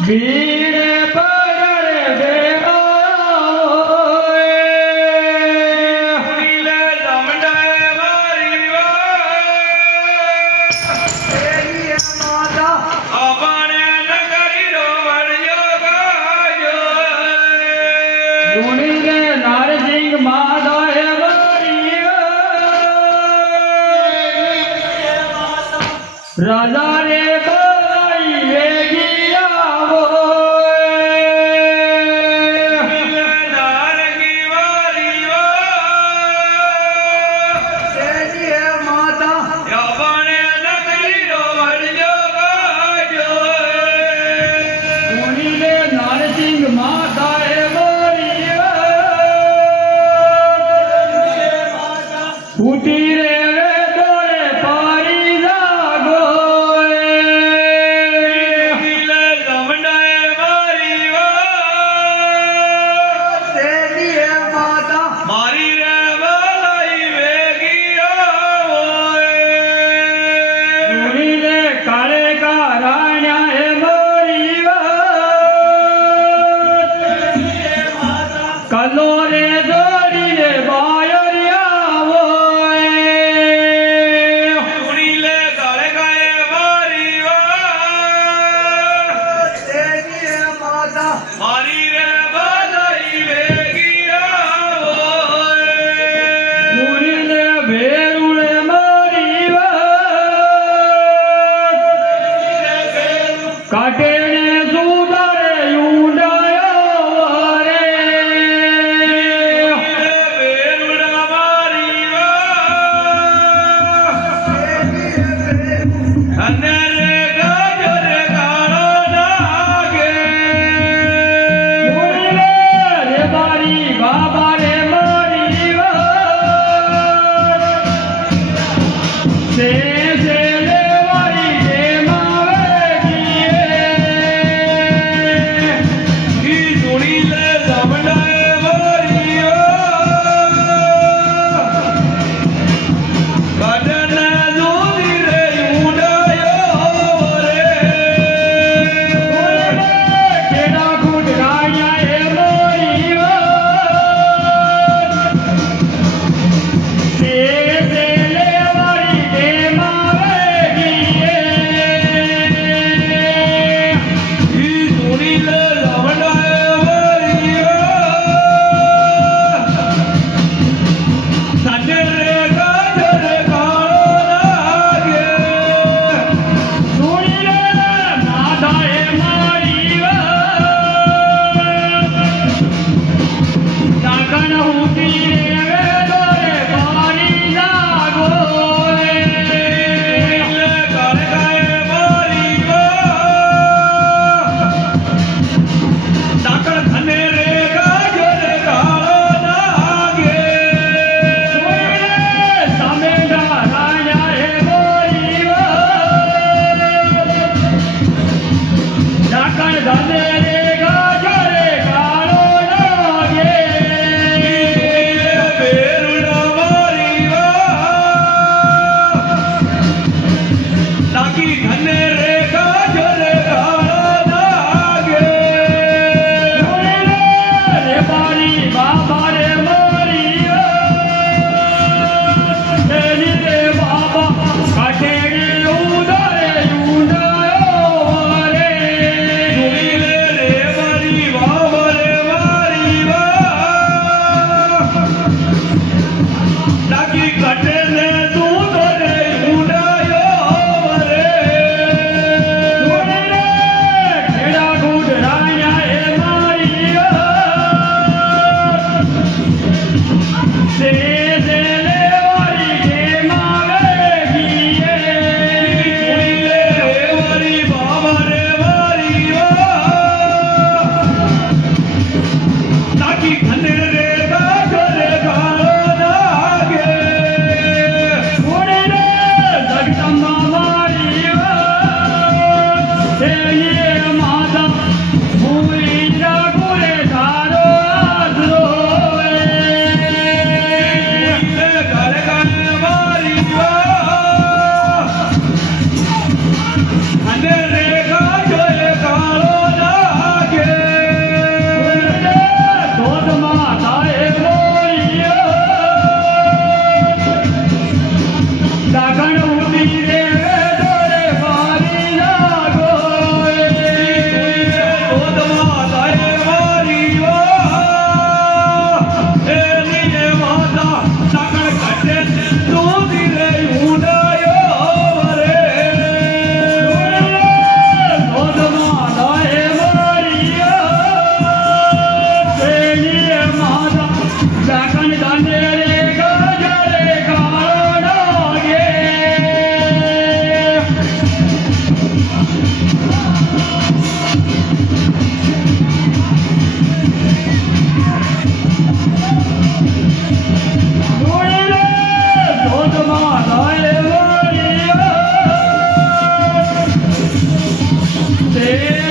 ભીડે પડે દેવો નીલે જમડાએ મારી એની માતા અપણે નગરીનો વળ્યો ગાયો ધૂણીને નારસિંહ માતાએ મારી રાજા રે બોલાઈ વેગી આવો નીલે નારંગી વારી એની માતા અપણે નગરીનો વળ્યો ગાયો ધૂણીને નારસિંહ માતાએ મારી ફૂટી રે દોરે પારી જાગો નીલે જમડાએ મારી તેની માતા મારી રે બોલાઈ વેગી આવો ધૂણીને કાળે કારાણ્યા હે મારી કલો રે દોડીને બાયરિયાવો નીલે ગળે ગાય મારી તેની માતા મારી રે બોલાઈ વેગી આવો ધૂણીને ભેરુડે મારી કાટેને સુધારે ઊંડાયો રે બેરુડા મારી અને રે ગાજો રે કાળો નાગે ધૂણીને રે મારી બાબા રે મારી સે લેવારી જે માવેગીએ ઈ ધૂણી લે જમડાએ મારી ગઢને દૂધી રે ઉડાયો રે કેડા ખૂટ રાયા હે મોરી સે લેવારી જે માવેગીએ ઈ ધૂણી લે જમડાએ મારી સાજે રે ગાજો રે કાળો નાગે ધૂણીને નાદા હે મારી ડાકણ હુતી રે દોરે પારી જાગો નીલે ગળે ગાય મારી ડાકણ ખને રે ગાજો રે કાળો નાગે સામે રાયા હે મોરી ડાકણ ધને રે ગાજો રે કાળો લાગે બેરુડા મારી લાગી ખને રે ગાજો રે કાળો નાગે રે મારી બાબા રે મોરી તેની રે બાબા કાઠે રે ઉદરે ઉડાયો રે ધૂણી લે રે મારી વાવ રે મારી લાગી કટે ને દૂધ રે ઉડાયો રે કેડા ગુડ રાયા હે મારી સે લેવારી જે માવેગીએ ધૂણી લે રે મારી વાવ રે મારી લાગી ખને રે ગાજો રે કાળો નાગે ધૂણીને જગદંબા મારી તેની માતા ભૂરી જાગુરે તારો આશરો ગળે ગાય મારી અને રે ગાજો રે કાળો નાગે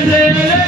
રે લે